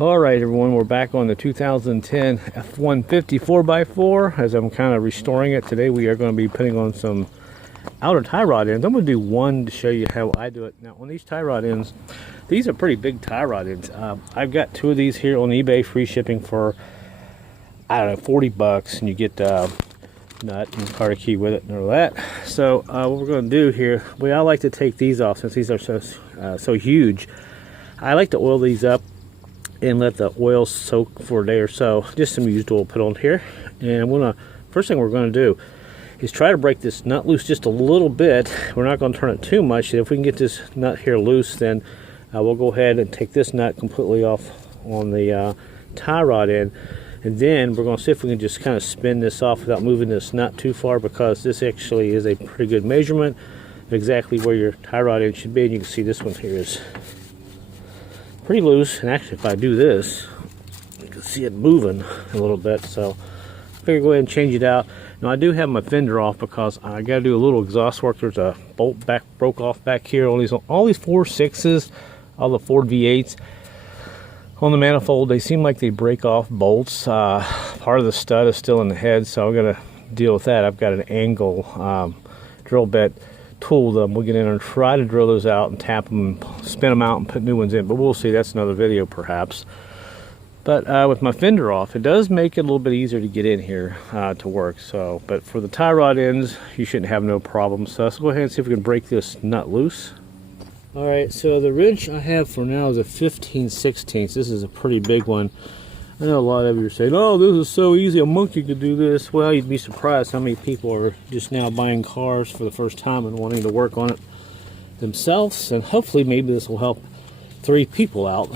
All right, everyone, we're back on the 2010 F-150 4x4. As I'm kind of restoring it today, we are going to be putting on some outer tie rod ends. I'm going to do one to show you how I do it. Now, on these tie rod ends, these are pretty big tie rod ends. I've got two of these here on eBay, free shipping for, I don't know, 40 bucks, and you get nut and card key with it and all that. So what we're going to do here, I like to take these off since these are so huge. I like to oil these up and let the oil soak for a day or so. Just some used oil put on here. And first thing we're going to do is try to break this nut loose just a little bit. We're not going to turn it too much. If we can get this nut here loose, then we'll go ahead and take this nut completely off on the tie rod end. And then we're going to see if we can just kind of spin this off without moving this nut too far, because this actually is a pretty good measurement of exactly where your tie rod end should be. And you can see this one here is pretty loose, and actually if I do this, you can see it moving a little bit. So I figure go ahead and change it out. Now I do have my fender off because I got to do a little exhaust work. There's a bolt broke off back here. All these 4.6s, all the Ford V8s on the manifold, they seem like they break off bolts. Part of the stud is still in the head, so I'm gonna deal with that. I've got an angle drill bit tool that we'll get in and try to drill those out and tap them and spin them out and put new ones in, but we'll see. That's another video perhaps. But with my fender off, it does make it a little bit easier to get in here to work. So, but for the tie rod ends, you shouldn't have no problem. So let's go ahead and see if we can break this nut loose. All right, so the wrench I have for now is a 15/16. This is a pretty big one. I know a lot of you are saying, oh, this is so easy, a monkey could do this. Well, you'd be surprised how many people are just now buying cars for the first time and wanting to work on it themselves. And hopefully maybe this will help 3 people out.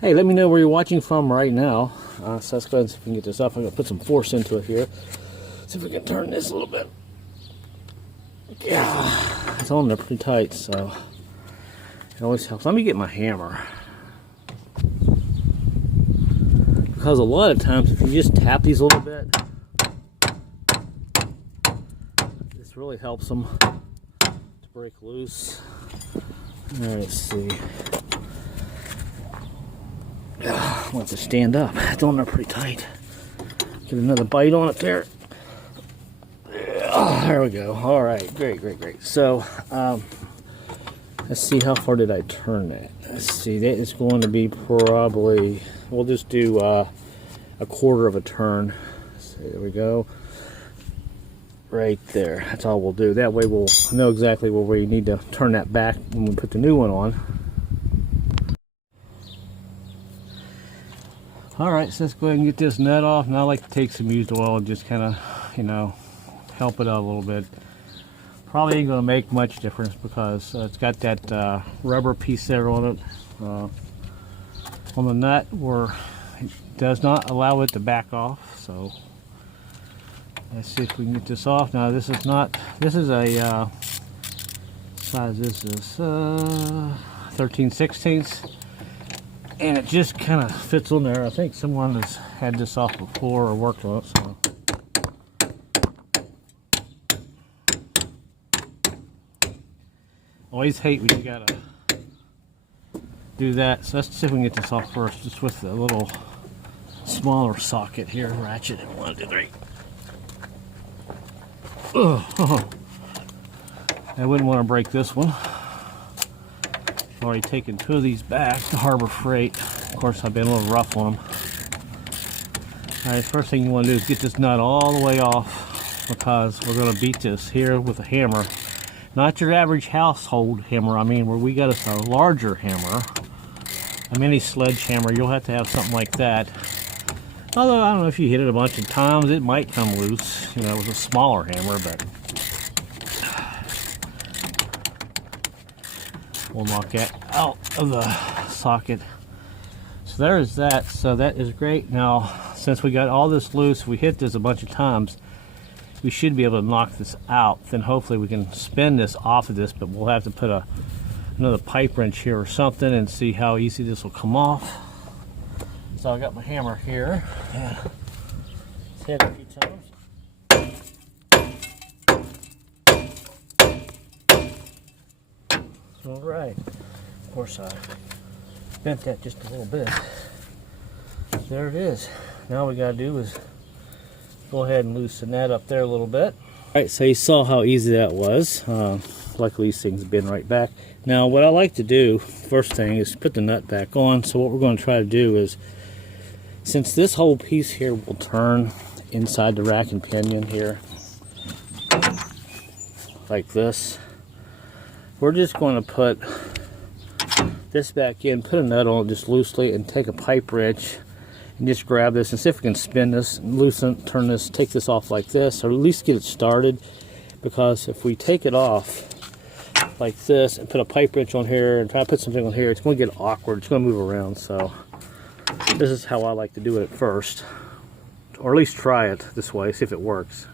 Hey, let me know where you're watching from right now. So let's go ahead and see if we can get this up. I'm going to put some force into it here. See if we can turn this a little bit. Yeah, it's on there pretty tight, so it always helps. Let me get my hammer. Because a lot of times if you just tap these a little bit, this really helps them to break loose. Let's see. I want it to stand up. It's on there pretty tight. Get another bite on it there. Oh, there we go. All right, great. So let's see, how far did I turn that? Let's see, that is going to be probably, we'll just do a quarter of a turn. So there we go. Right there. That's all we'll do. That way we'll know exactly where we need to turn that back when we put the new one on. All right, so let's go ahead and get this nut off. Now I like to take some used oil and just kind of, help it out a little bit. Probably ain't going to make much difference because it's got that rubber piece there on it. On the nut where it does not allow it to back off. So let's see if we can get this off. Now this is a size, this is 13/16, and it just kind of fits on there. I think someone has had this off before or worked on it. So always hate when you gotta do that. So let's see if we can get this off first, just with a little smaller socket here. Ratchet. 1, 2, 3. Oh. I wouldn't want to break this one. I've already taken 2 of these back to Harbor Freight. Of course, I've been a little rough on them. All right, first thing you want to do is get this nut all the way off, because we're going to beat this here with a hammer. Not your average household hammer. I mean, where we got us a larger hammer, a mini sledgehammer. You'll have to have something like that. Although I don't know, if you hit it a bunch of times, it might come loose. With a smaller hammer, but we'll knock that out of the socket. So there is that. So that is great. Now, since we got all this loose, we hit this a bunch of times, we should be able to knock this out. Then hopefully we can spin this off of this, but we'll have to put another pipe wrench here or something and see how easy this will come off. So I got my hammer here. Hit it a few times. All right. Of course, I bent that just a little bit. There it is. Now all we gotta do is go ahead and loosen that up there a little bit. Alright, so you saw how easy that was. Luckily these things bend right back. Now what I like to do, first thing, is put the nut back on. So what we're going to try to do is, since this whole piece here will turn inside the rack and pinion here, like this, we're just going to put this back in, put a nut on it just loosely, and take a pipe wrench and just grab this and see if we can spin this, loosen, turn this, take this off like this, or at least get it started. Because if we take it off like this and put a pipe wrench on here and try to put something on here, it's going to get awkward, it's going to move around. So this is how I like to do it at first, or at least try it this way, see if it works.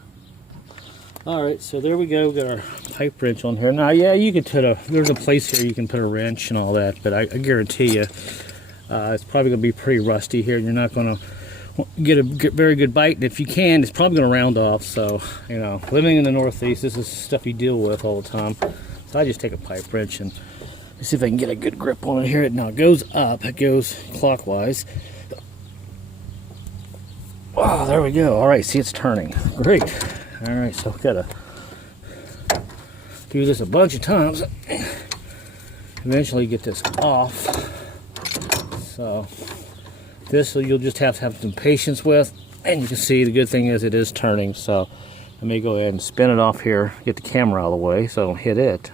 Alright, so there we go, got our pipe wrench on here. Now yeah, you could put there's a place here you can put a wrench and all that, but I guarantee you it's probably going to be pretty rusty here. You're not going to get a very good bite, and if you can, it's probably going to round off. So, you know, living in the Northeast, this is stuff you deal with all the time. So I just take a pipe wrench and see if I can get a good grip on it here. Now it goes up, it goes clockwise. Oh, there we go. All right, see, it's turning. Great. All right, so we've got to do this a bunch of times. Eventually get this off. So this you'll just have to have some patience with, and you can see the good thing is it is turning. So let me go ahead and spin it off here, get the camera out of the way so I don't hit it.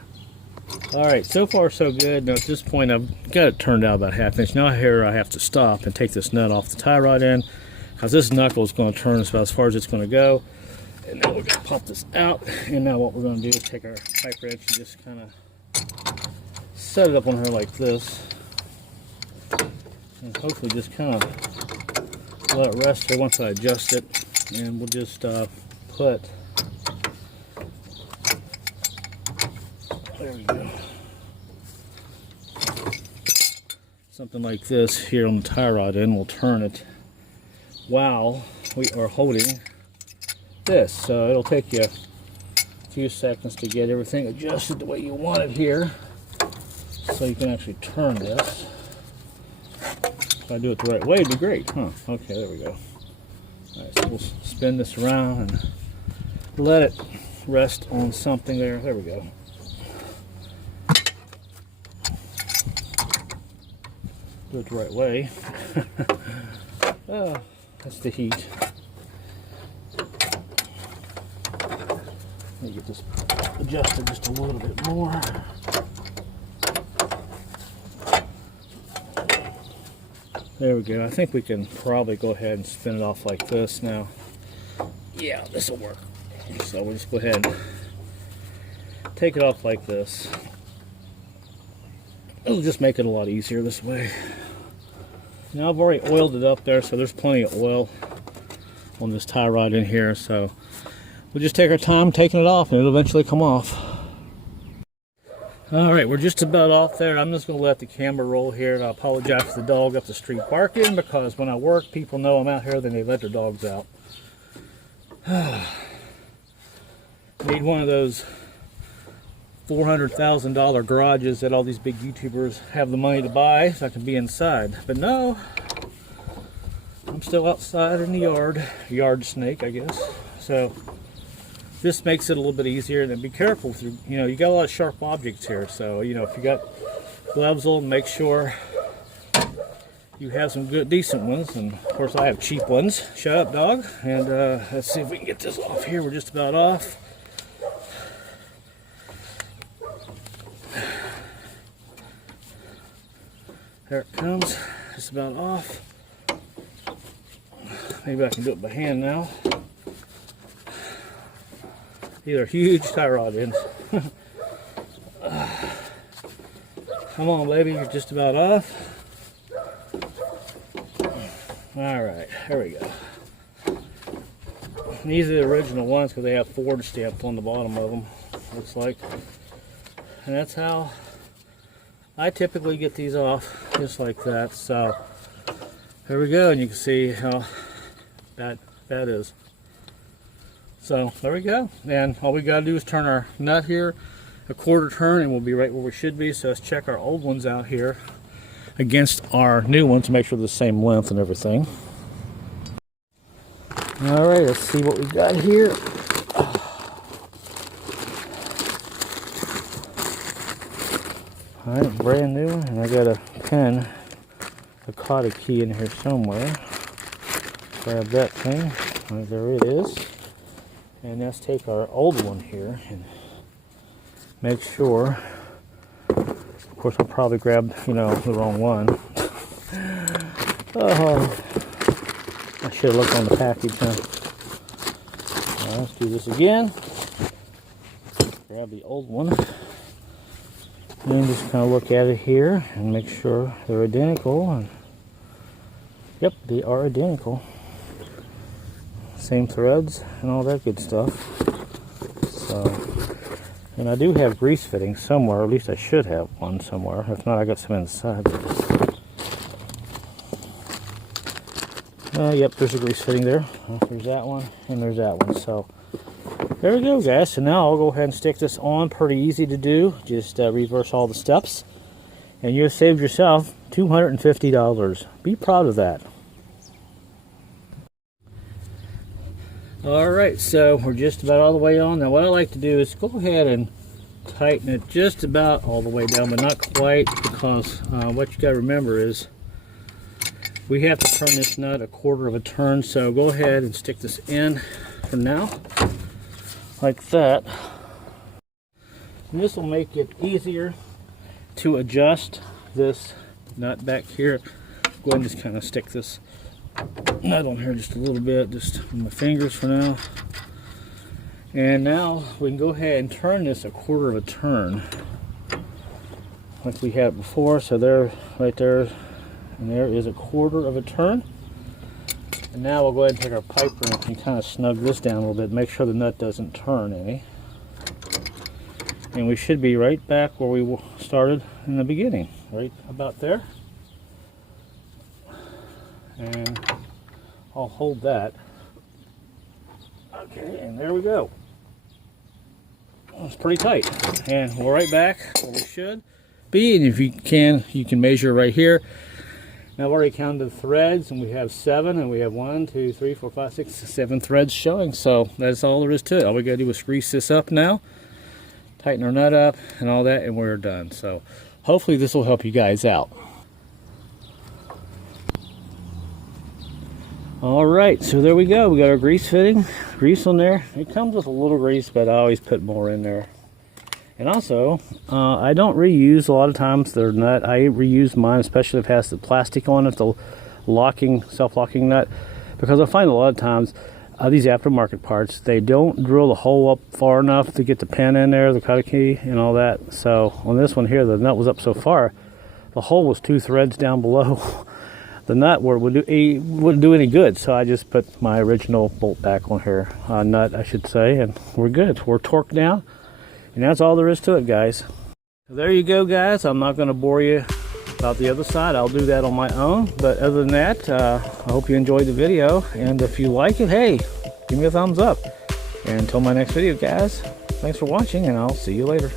All right, so far so good. Now at this point I've got it turned out about ½ inch. Now here I have to stop and take this nut off the tie rod end, because this knuckle is going to turn about as far as it's going to go. And now we're going to pop this out, and now what we're going to do is take our pipe wrench and just kind of set it up on her like this. And hopefully just kind of let it rest here once I adjust it, and we'll just put, there we go, something like this here on the tie rod end. We'll turn it while we are holding this, so it'll take you a few seconds to get everything adjusted the way you want it here, so you can actually turn this. If I do it the right way, it'd be great, huh? Okay, there we go. All right, so we'll spin this around and let it rest on something there. There we go. Do it the right way. Oh, that's the heat. Let me get this adjusted just a little bit more. There we go. I think we can probably go ahead and spin it off like this now. Yeah, this will work. So we'll just go ahead and take it off like this. It'll just make it a lot easier this way. Now I've already oiled it up there, so there's plenty of oil on this tie rod in here. So we'll just take our time taking it off, and it'll eventually come off. All right, we're just about off there. I'm just going to let the camera roll here, and I apologize for the dog up the street barking, because when I work, people know I'm out here, then they let their dogs out. Need one of those $400,000 garages that all these big YouTubers have the money to buy so I can be inside. But no, I'm still outside in the yard snake, I guess. So this makes it a little bit easier. And then be careful through, you know, you got a lot of sharp objects here. So, you know, if you got gloves on, make sure you have some good, decent ones. And of course I have cheap ones. Shut up, dog. And let's see if we can get this off here. We're just about off. There it comes, just about off. Maybe I can do it by hand now. These are huge tie rod ends. Come on, baby, you're just about off. All right, there we go. These are the original ones because they have Ford stamped on the bottom of them, looks like. And that's how I typically get these off, just like that. So there we go, and you can see how that is. So there we go, and all we gotta do is turn our nut here a quarter turn, and we'll be right where we should be. So let's check our old ones out here. against our new one to make sure they're the same length and everything. All right, let's see what we got here. All right, brand new, and I got a pen, a caught a key in here somewhere. Grab that thing. Right, there it is. And let's take our old one here and make sure. Of course, I'll probably grab, the wrong one. Oh, I should have looked on the package, huh? All right, let's do this again. Grab the old one. And just kind of look at it here and make sure they're identical. And yep, they are identical. Same threads and all that good stuff. So, and I do have grease fittings somewhere, or at least I should have one somewhere. If not, I got some inside. Yep, there's a grease fitting there. There's that one, and there's that one. So there we go, guys. So now I'll go ahead and stick this on. Pretty easy to do. Just reverse all the steps, and you've saved yourself $250. Be proud of that. Alright, so we're just about all the way on. Now what I like to do is go ahead and tighten it just about all the way down, but not quite, because what you got to remember is we have to turn this nut a quarter of a turn. So go ahead and stick this in for now, like that. And this will make it easier to adjust this nut back here. Go ahead and just kind of stick this nut on here just a little bit, just with my fingers for now. And now we can go ahead and turn this a quarter of a turn like we had before. So there, right there, and there is a quarter of a turn. And now we'll go ahead and take our pipe wrench and kind of snug this down a little bit, make sure the nut doesn't turn any. And we should be right back where we started in the beginning, right about there. And I'll hold that. Okay, and there we go. It's pretty tight. And we're right back where we should be. And if you can measure right here. Now I've already counted the threads, and we have 7, and we have 1, 2, 3, 4, 5, 6, 7 threads showing. So that's all there is to it. All we gotta do is grease this up now, tighten our nut up and all that, and we're done. So hopefully this will help you guys out. Alright, so there we go. We got our grease fitting, grease on there. It comes with a little grease, but I always put more in there. And also, I don't reuse a lot of times their nut. I reuse mine, especially if it has the plastic on it, the locking, self-locking nut, because I find a lot of times these aftermarket parts, they don't drill the hole up far enough to get the pin in there, the cutter key and all that. So on this one here, the nut was up so far, the hole was 2 threads down below the nut where it wouldn't do any good. So I just put my original bolt back on here, nut I should say, and we're good. We're torqued down. And that's all there is to it, guys. So there you go, guys. I'm not going to bore you about the other side. I'll do that on my own. But other than that, I hope you enjoyed the video. And if you like it, hey, give me a thumbs up. And until my next video, guys, thanks for watching, and I'll see you later.